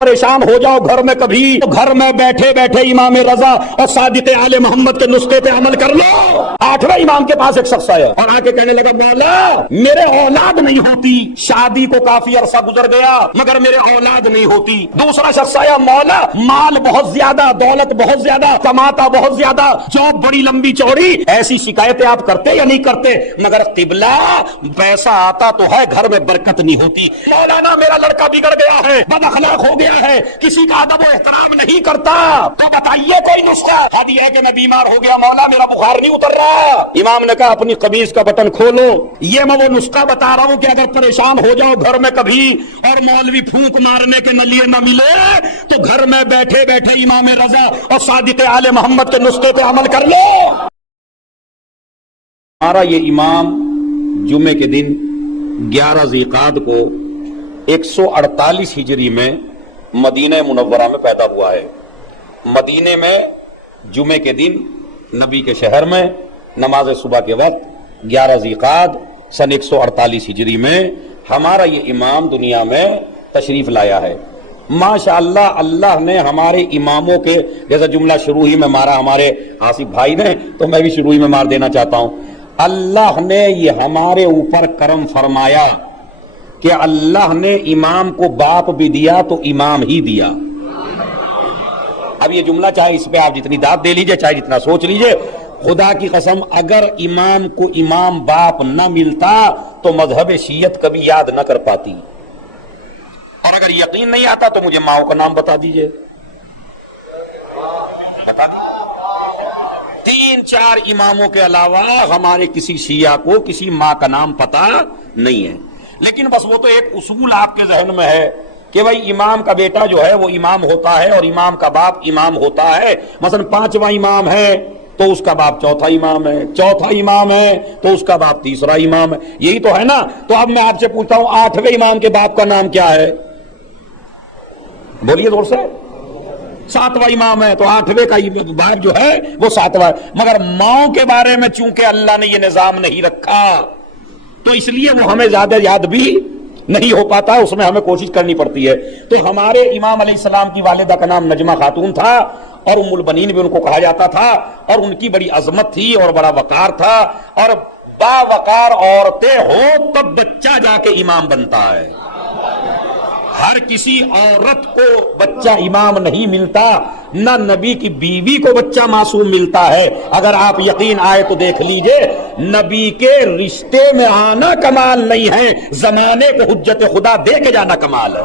پریشان ہو جاؤ گھر میں کبھی تو گھر میں بیٹھے بیٹھے امام رضا اور صادق آل محمد کے نسخے پہ عمل کر لو۔ 8ویں امام کے پاس ایک شخص آیا اور آ کے کہنے لگا مولا میرے اولاد نہیں ہوتی، شادی کو کافی عرصہ گزر گیا مگر میرے اولاد نہیں ہوتی۔ دوسرا شخص آیا مولا مال بہت زیادہ، دولت بہت زیادہ، کماتا بہت زیادہ، جاب بڑی لمبی چوڑی، ایسی شکایتیں آپ کرتے یا نہیں کرتے؟ مگر قبلہ پیسہ آتا تو ہے گھر میں برکت نہیں ہوتی۔ مولانا میرا لڑکا بگڑ گیا ہے، بد اخلاق ہو گیا ہے، کسی کا ادب و احترام نہیں کرتا، تو بتائیے کوئی نسخہ۔ حد یہ ہے کہ میں بیمار ہو گیا مولا میرا بخار نہیں اتر رہا۔ امام نے کہا اپنی قمیص کا بٹن کھولو، یہ میں وہ نسخہ بتا رہا ہوں کہ اگر پریشان ہو جاؤ گھر میں کبھی اور مولوی پھونک مارنے کے لیے نہ ملے تو گھر میں بیٹھے بیٹھے امام رضا اور صادق آل محمد کے نسخے پہ عمل کر لو۔ ہمارا یہ امام جمعے کے دن 11 ذی القعدہ کو 148 ہجری میں مدینہ منورہ میں پیدا ہوا ہے۔ مدینے میں جمعے کے دن نبی کے شہر میں نماز صبح کے وقت 11 ذی القعدہ سن 148 ہجری میں ہمارا یہ امام دنیا میں تشریف لایا ہے۔ ماشاءاللہ اللہ نے ہمارے اماموں کے جیسا جملہ شروع ہی میں مارا ہمارے آصف بھائی نے، تو میں بھی شروع ہی میں مار دینا چاہتا ہوں۔ اللہ نے یہ ہمارے اوپر کرم فرمایا کہ اللہ نے امام کو باپ بھی دیا تو امام ہی دیا۔ اب یہ جملہ چاہے اس پہ آپ جتنی داد دے لیجئے چاہے جتنا سوچ لیجئے، خدا کی قسم اگر امام کو امام باپ نہ ملتا تو مذہب شیعت کبھی یاد نہ کر پاتی، اور اگر یقین نہیں آتا تو مجھے ماؤں کا نام بتا دیجئے، بتا دیجئے۔ 3-4 اماموں کے علاوہ ہمارے کسی شیعہ کو کسی ماں کا نام پتا نہیں ہے، لیکن بس وہ تو ایک اصول آپ کے ذہن میں ہے کہ بھائی امام کا بیٹا جو ہے وہ امام ہوتا ہے اور امام کا باپ امام ہوتا ہے۔ مثلا 5واں امام ہے تو اس کا باپ 4تھا امام ہے، 4تھا امام ہے تو اس کا باپ 3را امام ہے، یہی تو ہے نا۔ تو اب میں آپ سے پوچھتا ہوں 8ویں امام کے باپ کا نام کیا ہے؟ بولیے زور سے۔ 7واں امام ہے تو 8ویں کا باپ جو ہے وہ 7واں ہے، مگر ماؤں کے بارے میں چونکہ اللہ نے یہ نظام نہیں رکھا تو اس لیے وہ ہمیں زیادہ یاد بھی نہیں ہو پاتا، اس میں ہمیں کوشش کرنی پڑتی ہے۔ تو ہمارے امام علیہ السلام کی والدہ کا نام نجمہ خاتون تھا اور ام البنین بھی ان کو کہا جاتا تھا، اور ان کی بڑی عظمت تھی اور بڑا وقار تھا، اور باوقار عورتیں ہو تب بچہ جا کے امام بنتا ہے۔ ہر کسی عورت کو بچہ امام نہیں ملتا، نہ نبی کی بیوی کو بچہ معصوم ملتا ہے۔ اگر آپ یقین آئے تو دیکھ لیجئے، نبی کے رشتے میں آنا کمال نہیں ہے، زمانے کو حجت خدا دے کے جانا کمال ہے۔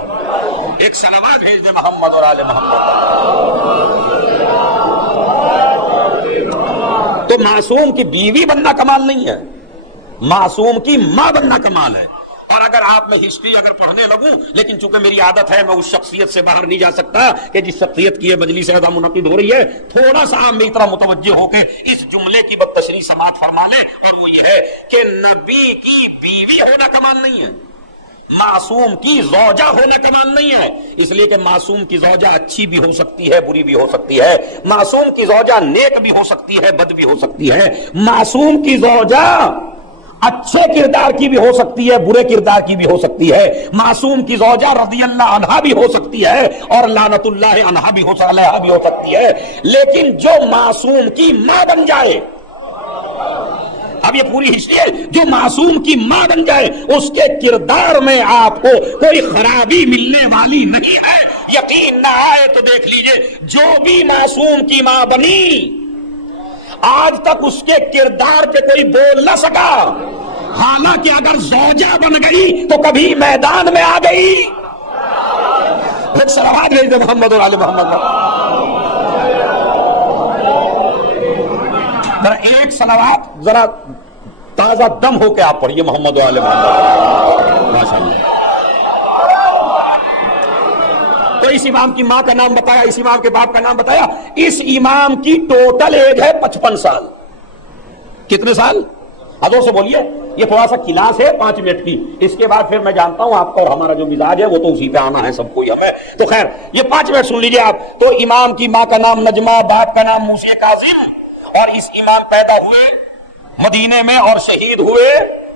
ایک صلوات بھیج دے محمد اور آل محمد۔ تو معصوم کی بیوی بننا کمال نہیں ہے، معصوم کی ماں بننا کمال ہے۔ اور اگر آپ میں ہسٹری اگر پڑھنے لگوں، لیکن چونکہ میری عادت ہے میں اس شخصیت سے باہر نہیں جا سکتا کہ جس شخصیت کی یہ مجلس اعظم منعقد ہو رہی ہے، تھوڑا سا آپ میری طرح متوجہ ہو کے اس جملے کی بدتشریح سماعت فرما لیں، اور وہ یہ ہے کہ نبی کی بیوی ہونا کمال نہیں ہے، معصوم کی زوجہ ہونا کمال نہیں ہے، اس لیے کہ معصوم کی زوجہ اچھی بھی ہو سکتی ہے بری بھی ہو سکتی ہے، معصوم کی زوجہ نیک بھی ہو سکتی ہے بد بھی ہو سکتی ہے، معصوم کی زوجہ اچھے کردار کی بھی ہو سکتی ہے برے کردار کی بھی ہو سکتی ہے، معصوم کی زوجہ رضی اللہ عنہا بھی ہو سکتی ہے اور لعنت اللہ عنہا بھی ہو سکتی ہے، لیکن جو معصوم کی ماں بن جائے، اب یہ پوری ہسٹری ہے، جو معصوم کی ماں بن جائے اس کے کردار میں آپ کو کوئی خرابی ملنے والی نہیں ہے۔ یقین نہ آئے تو دیکھ لیجئے، جو بھی معصوم کی ماں بنی آج تک اس کے کردار پہ کوئی بول نہ سکا، حالانکہ اگر زوجہ بن گئی تو کبھی میدان میں آ گئی۔ ایک صلوات بھیج دے محمد اور آل محمد۔ ذرا ایک صلوات ذرا تازہ دم ہو کے آپ پڑھیے محمد اور آل محمد، ماشاءاللہ۔ تو اس امام کی ماں کا نام بتایا، اس امام کے باپ کا نام بتایا، اس امام کی ٹوٹل ایج ہے 55 سال۔ کتنے سال؟ حضور سے بولیے، یہ تھوڑا سا کلاس ہے 5 منٹ کی، اس کے بعد پھر میں جانتا ہوں آپ کا اور ہمارا جو مزاج ہے وہ تو اسی پہ آنا ہے سب کو ہی ہمیں، تو خیر یہ 5 منٹ سن لیجئے آپ۔ تو امام کی ماں کا نام نجمہ، باپ کا نام موسی کاظم، اور اس امام پیدا ہوئے مدینے میں اور شہید ہوئے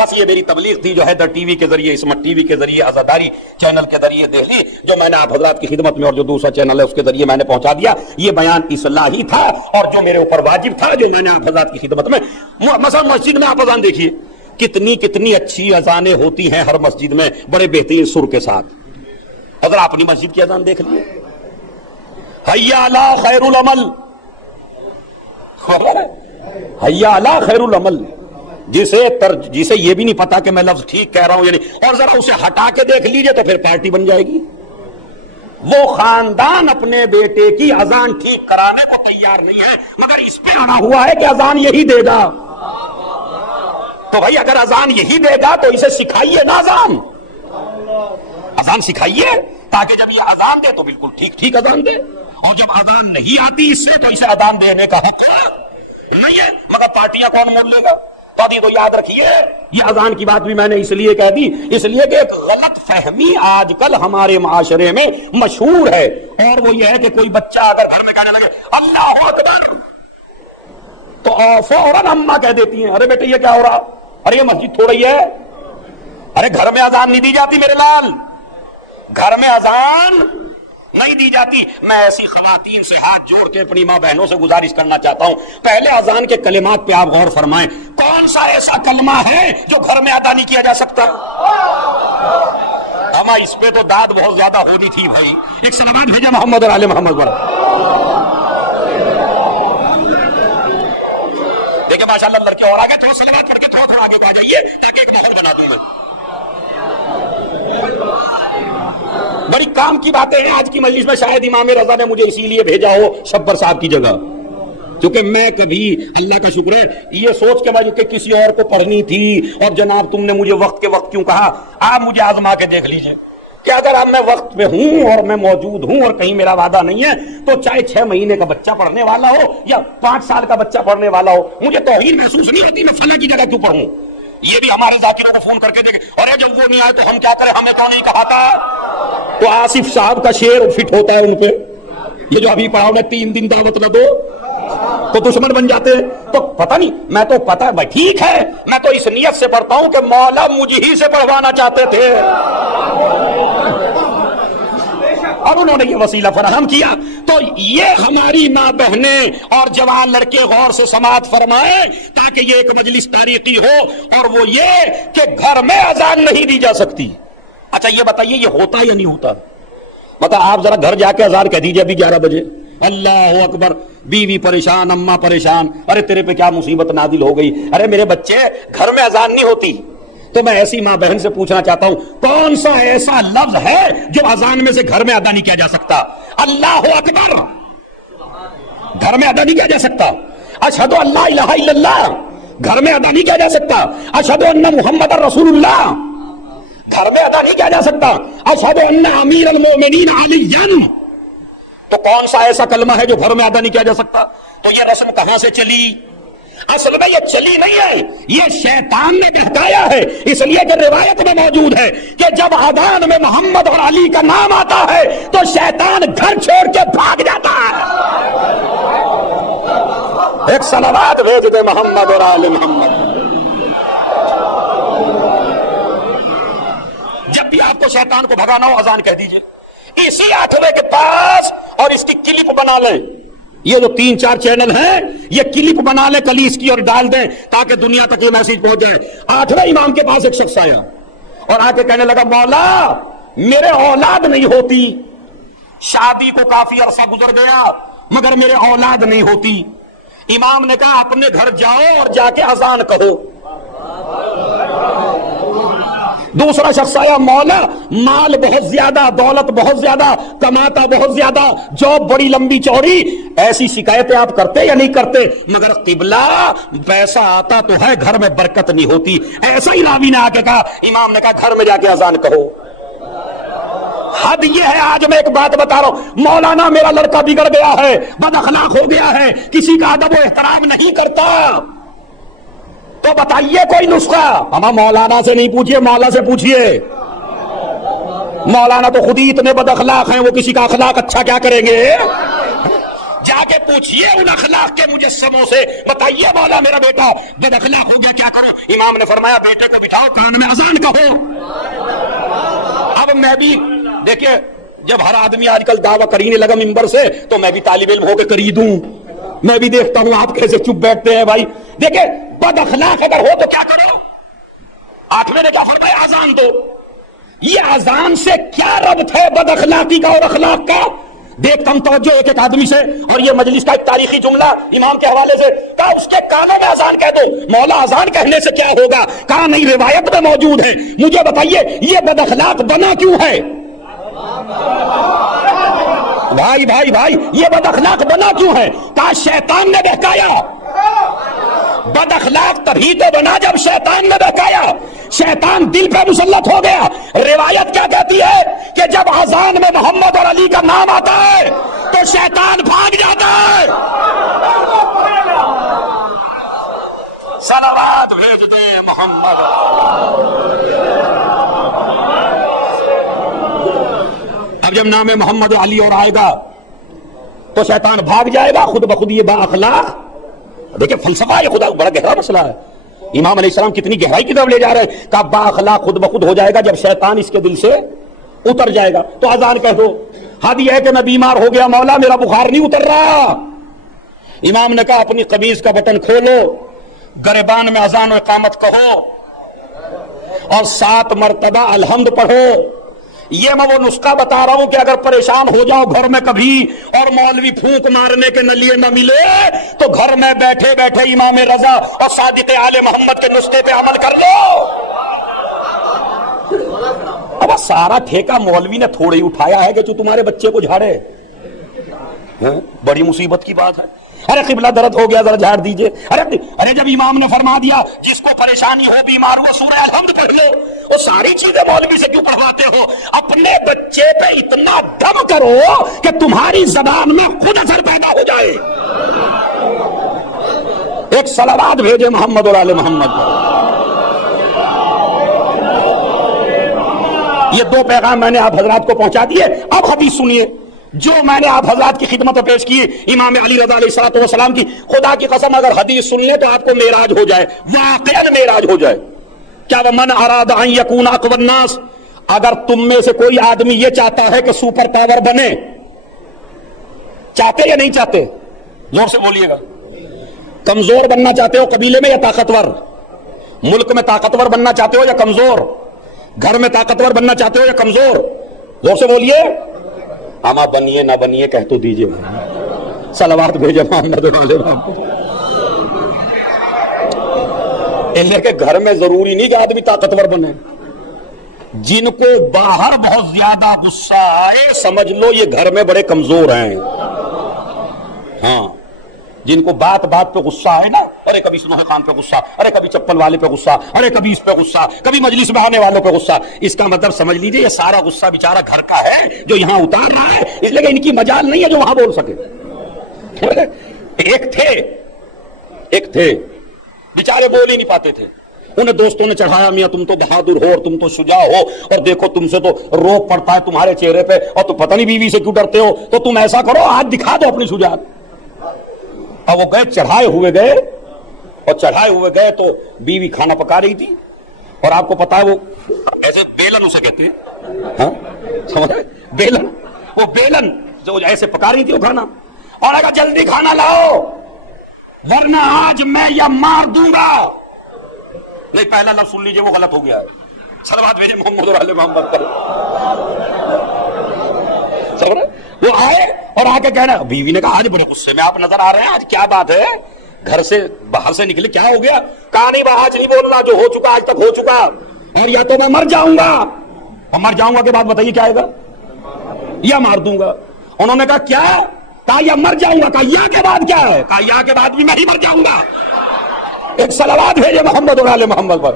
بس یہ میری تبلیغ تھی جو حیدر ٹی وی کے ذریعے، اسمت ٹی وی کے ذریعے، آزاداری چینل کے ذریعے دہلی، جو میں نے آپ حضرات کی خدمت میں اور جو دوسرا چینل ہے اس کے ذریعے میں نے پہنچا دیا. یہ بیان اصلاحی تھا اور جو میرے اوپر واجب تھا، جو میں نے آپ حضرات کی خدمت میں. مثلا مسجد میں آپ اذان دیکھیے کتنی اچھی اذانیں ہوتی ہیں ہر مسجد میں، بڑے بہترین سر کے ساتھ. اگر آپ اپنی مسجد کی اذان دیکھ لیے، حیا علی خیر العمل، حیا علی خیر العمل، جسے یہ بھی نہیں پتا کہ میں لفظ ٹھیک کہہ رہا ہوں یا نہیں، اور ذرا اسے ہٹا کے دیکھ لیجئے تو پھر پارٹی بن جائے گی. وہ خاندان اپنے بیٹے کی اذان ٹھیک کرانے کو تیار نہیں ہے، مگر اس پہ اڑا ہوا ہے کہ اذان یہی دے گا. تو بھائی اگر اذان یہی دے گا تو اسے سکھائیے نا، اذان سکھائیے، تاکہ جب یہ اذان دے تو بالکل ٹھیک اذان دے. اور جب اذان نہیں آتی اس سے تو اسے اذان دینے کا حق نہیں ہے، مگر پارٹیاں کون مول لے گا. تو یاد رکھیے یہ اذان کی بات بھی میں نے اس لیے کہہ دی، اس لیے کہ ایک غلط فہمی آج کل ہمارے معاشرے میں مشہور ہے، اور وہ یہ ہے کہ کوئی بچہ اگر گھر میں کہنے لگے اللہ اکبر تو فوراً اماں کہہ دیتی ہیں ارے بیٹے یہ کیا ہو رہا، ارے یہ مسجد تھوڑا ہی ہے، ارے گھر میں اذان نہیں دی جاتی میرے لال، گھر میں اذان نہیں دی جاتی. میں ایسی خواتین سے ہاتھ جوڑ کے اپنی ماں بہنوں سے گزارش کرنا چاہتا ہوں، پہلے اذان کے کلمات پہ آپ غور فرمائیں. کون سا ایسا کلمہ ہے جو گھر میں ادا نہیں کیا جا سکتا؟ اما اس پہ تو داد بہت زیادہ ہونی تھی بھائی. ایک سلوات بھیجا محمد اور آل محمد پر. دیکھیں ماشاءاللہ لڑکے اور آگے تھوڑا سلوات پڑھ کے تھوڑا آگے آ جائیے تاکہ ایک ماحول بنا دوں میں. بڑی کام کی باتیں ہیں آج کی مجلس میں. شاید امام رضا نے مجھے اسی لیے بھیجا ہو شبر صاحب کی جگہ، کیونکہ میں کبھی اللہ کا شکر ہے یہ سوچ کے کہ کسی اور کو پڑھنی تھی اور جناب تم نے مجھے وقت کے وقت کیوں کہا. آپ مجھے آزما کے دیکھ لیجئے کہ اگر اب میں وقت پہ ہوں اور میں موجود ہوں اور کہیں میرا وعدہ نہیں ہے تو چاہے 6 مہینے کا بچہ پڑھنے والا ہو یا 5 سال کا بچہ پڑھنے والا ہو، مجھے توہین محسوس نہیں ہوتی میں فلاں کی جگہ کیوں پڑھوں. یہ بھی ہمارے ذاکروں کو فون کر کے دیکھیں، اور جب وہ نہیں آئے تو ہم کیا کریں، ہمیں تو نہیں کہا تھا. تو آصف صاحب کا شعر فٹ ہوتا ہے ان پہ، یہ جو ابھی پڑھاؤ میں 3 دن دعوت نہ دو تو دشمن بن جاتے ہیں. تو پتہ نہیں، میں تو پتہ بھائی ٹھیک ہے، میں تو اس نیت سے پڑھتا ہوں کہ مولا مجھ ہی سے پڑھوانا چاہتے تھے اور انہوں نے یہ وسیلہ فراہم کیا. تو یہ ہماری ماں بہنیں اور جوان لڑکے غور سے سماعت فرمائیں تاکہ یہ ایک مجلس تاریخی ہو، اور وہ یہ کہ گھر میں اذان نہیں دی جا سکتی. اچھا یہ بتائیے یہ ہوتا یا نہیں ہوتا؟ بتا آپ ذرا گھر جا کے اذان کہہ دیجئے ابھی 11 بجے، اللہ اکبر، بیوی پریشان، اماں پریشان، ارے تیرے پہ کیا مصیبت نازل ہو گئی، ارے میرے بچے گھر میں اذان نہیں ہوتی. تو میں ایسی ماں بہن سے پوچھنا چاہتا ہوں کون سا ایسا لفظ ہے جو اذان میں سے گھر میں ادا نہیں کیا جا سکتا؟ اللہ اکبر گھر میں ادا نہیں کیا جا سکتا. اشہدو اللہ الہ الا اللہ گھر میں ادا نہیں کیا جا سکتا. اشہدو ان محمد رسول اللہ گھر میں ادا نہیں کیا جا سکتا. اشہدو ان امیر المومنین علی. تو کون سا ایسا کلمہ ہے جو گھر میں ادا نہیں کیا جا سکتا؟ تو یہ رسم کہاں سے چلی؟ اصل میں یہ چلی نہیں ہے، یہ شیطان نے بہکایا ہے. اس لیے کہ روایت میں موجود ہے کہ جب اذان میں محمد اور علی کا نام آتا ہے تو شیطان گھر چھوڑ کے بھاگ جاتا ہے. ایک صلوات بھیج دے محمد اور آل محمد. جب بھی آپ کو شیطان کو بھگانا ہو اذان کہہ دیجئے، اسی 8ویں کے پاس، اور اس کی کلپ بنا لیں. یہ جو 3-4 چینل ہیں یہ کلپ بنا لے کلیس کی اور ڈال دیں تاکہ دنیا تک یہ میسج پہنچ جائے. 8ویں امام کے پاس ایک شخص آیا اور آ کے کہنے لگا مولا میرے اولاد نہیں ہوتی، شادی کو کافی عرصہ گزر گیا مگر میرے اولاد نہیں ہوتی. امام نے کہا اپنے گھر جاؤ اور جا کے اذان کہو. دوسرا شخص آیا مولا مال بہت زیادہ، دولت بہت زیادہ، کماتا بہت زیادہ، جاب بڑی لمبی چوڑی، ایسی شکایتیں آپ کرتے یا نہیں کرتے؟ مگر قبلہ پیسہ آتا تو ہے گھر میں برکت نہیں ہوتی. ایسا ہی راوی نے آ کے کہا، امام نے کہا گھر میں جا کے اذان کہو. حد یہ ہے، آج میں ایک بات بتا رہا ہوں، مولانا میرا لڑکا بگڑ گیا ہے، بد اخلاق ہو گیا ہے، کسی کا ادب و احترام نہیں کرتا، تو بتائیے کوئی نسخہ. ہم مولانا سے نہیں پوچھئے، مولا سے پوچھئے. مولانا تو خود ہی اتنے بد اخلاق ہیں، وہ کسی کا اخلاق اچھا کیا کریں گے؟ جا کے پوچھئے ان اخلاق کے مجسموں سے، بتائیے مولا میرا بیٹا بد اخلاق ہو گیا کیا کرو؟ امام نے فرمایا بیٹے کو بٹھاؤ، کان میں اذان کہو۔ اب میں بھی دیکھیں، جب ہر آدمی آج کل دعویٰ کرنے لگا منبر سے تو میں بھی طالب علم ہو کے کری دوں، میں بھی دیکھتا ہوں آپ کیسے چپ بیٹھتے ہیں۔ بھائی دیکھیں، بد اخلاق اگر ہو تو کیا کرو؟ آٹھویں نے کیا فرمایا؟ اذان دو۔ یہ اذان سے کیا ربط ہے بد اخلاقی کا اور اخلاق کا؟ دیکھتا ہوں توجہ ایک آدمی سے، اور یہ مجلس کا ایک تاریخی جملہ امام کے حوالے سے، کہا اس کے کانوں میں اذان کہہ دو۔ مولا اذان کہنے سے کیا ہوگا؟ کہا نہیں، روایت میں موجود ہے، مجھے بتائیے یہ بد اخلاق بنا کیوں ہے؟ بھائی بھائی بھائی یہ بد اخلاق بنا کیوں ہے؟ کہا شیطان نے بہکایا۔ بد اخلاق تبھی تو بنا جب شیطان نے بہکایا، شیطان دل پہ مسلط ہو گیا۔ روایت کیا کہتی ہے کہ جب اذان میں محمد اور علی کا نام آتا ہے تو شیطان بھاگ جاتا ہے۔ صلوات بھیج دیں محمد۔ اب جب نام محمد علی اور آئے گا تو شیطان بھاگ جائے گا خود بخود۔ یہ با اخلاق، دیکھیں فلسفہ، یہ خدا بڑا گہرا مسئلہ ہے۔ امام علیہ السلام کتنی گہرائی کی طرف لے جا رہے ہیں۔ کہ با اخلاق خود بخود ہو جائے گا جب شیطان اس کے دل سے اتر جائے گا۔ تو اذان کہہ دو۔ حد یہ ہے کہ میں بیمار ہو گیا مولا، میرا بخار نہیں اتر رہا۔ امام نے کہا اپنی قمیض کا بٹن کھولو، گریبان میں اذان و اقامت کہو اور 7 مرتبہ الحمد پڑھو۔ یہ میں وہ نسخہ بتا رہا ہوں کہ اگر پریشان ہو جاؤ گھر میں کبھی اور مولوی پھونک مارنے کے نلیے نہ ملے تو گھر میں بیٹھے بیٹھے امام رضا اور صادق آل محمد کے نسخے پہ عمل کر لو۔ اب سارا ٹھیکہ مولوی نے تھوڑے ہی اٹھایا ہے کہ جو تمہارے بچے کو جھاڑے، بڑی مصیبت کی بات ہے۔ ارے قبلہ درد ہو گیا ذرا جھاڑ دیجئے۔ ارے جب امام نے فرما دیا جس کو پریشانی ہو، بیمار ہوا، سورہ الحمد پڑھ لو، وہ ساری چیزیں مولوی سے کیوں پڑھواتے ہو؟ اپنے بچے پہ اتنا دم کرو کہ تمہاری زبان میں خود اثر پیدا ہو جائے۔ ایک صلوات بھیجے محمد اور آل محمد پر۔ یہ 2 پیغام میں نے آپ حضرات کو پہنچا دیے۔ اب حدیث سنیے جو میں نے آپ حضرات کی خدمت میں پیش کی، امام علی رضا علیہ السلام کی۔ خدا کی قسم اگر حدیث سن لیں تو آپ کو معراج ہو جائے، واقعاً معراج ہو جائے۔ کیا ومن اراد ان یکون اقوی الناس، اگر تم میں سے کوئی آدمی یہ چاہتا ہے کہ سپر پاور بنے، چاہتے یا نہیں چاہتے؟ زور سے بولیے گا۔ کمزور بننا چاہتے ہو قبیلے میں یا طاقتور؟ ملک میں طاقتور بننا چاہتے ہو یا کمزور؟ گھر میں طاقتور بننا چاہتے ہو یا کمزور؟ زور سے بولیے۔ اما بنیے نہ بنیے کہہ تو دیجئے۔ صلوات بھیجے محمد علیہ محمد۔ کہ گھر میں ضروری نہیں کہ آدمی طاقتور بنے۔ جن کو باہر بہت زیادہ غصہ آئے سمجھ لو یہ گھر میں بڑے کمزور ہیں۔ ہاں، جن کو بات بات پہ غصہ آئے نا، ارے کبھی سنوہ خان پہ غصہ، ارے کبھی چپل والے پہ غصہ، ارے کبھی اس پہ غصہ، کبھی مجلس میں آنے والوں پہ غصہ، اس کا مطلب سمجھ لیجئے یہ سارا غصہ بیچارہ گھر کا ہے جو یہاں اتار رہا ہے، اس لیے کہ ان کی مجال نہیں ہے جو وہاں بول سکے۔ ایک تھے بیچارے بول ہی نہیں پاتے تھے، انہیں دوستوں نے چڑھایا میاں تم تو بہادر ہو اور تم تو شجاع ہو اور دیکھو تم سے تو روب پڑتا ہے تمہارے چہرے پہ اور تو پتہ نہیں بیوی سے کیوں ڈرتے ہو، تو تم ایسا کرو آج دکھا دو اپنی شجاعت۔ اور وہ گئے چڑھائے ہوئے گئے تو بیوی کھانا پکا رہی تھی اور آپ کو پتا ہے وہ ایسے بیلن اسے کہتے ہیں، ہاں سمجھ رہے؟ بیلن، وہ بیلن جو ایسے پکا رہی تھی وہ کھانا، اور اگر جلدی کھانا لاؤ ورنہ آج میں یا مار دوں گا۔ نہیں پہلا لفظ سن لیجئے وہ غلط ہو گیا ہے۔ صلوات بھیجے محمد اور آل محمد پر۔ وہ آئے اور آ کے کہنا، بیوی نے کہا آج بڑے غصے میں آپ نظر آ رہے ہیں، آج کیا بات ہے؟ گھر سے باہر سے نکلے کیا ہو گیا؟ کہا نہیں آج نہیں بولنا، جو ہو چکا آج تک ہو چکا، اور یا تو میں مر جاؤں گا، اور مر جاؤں گا کے بعد بتائیے کیا آئے گا؟ یا مار دوں گا۔ انہوں نے کہا کیا؟ کہا یا مر جاؤں گا۔ کہا یا کے بعد کیا ہے؟ کہا یا کے بعد بھی میں ہی مر جاؤں گا۔ ایک صلوات بھیجے محمد اور آل محمد پر۔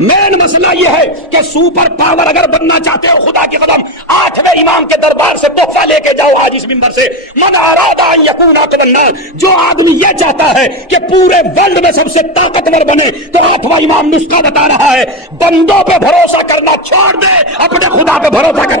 مین مسئلہ یہ ہے کہ سپر پاور اگر بننا چاہتے ہو خدا کی قدم 8ویں امام کے دربار سے تحفہ لے کے جاؤ آج اس منبر سے، من اراد ان یکون اقوی الناس، جو آدمی یہ چاہتا ہے کہ پورے ورلڈ میں سب سے طاقتور بنے تو 8واں امام نسخہ بتا رہا ہے، بندوں پہ بھروسہ کرنا چھوڑ دے، اپنے خدا پہ بھروسہ کر۔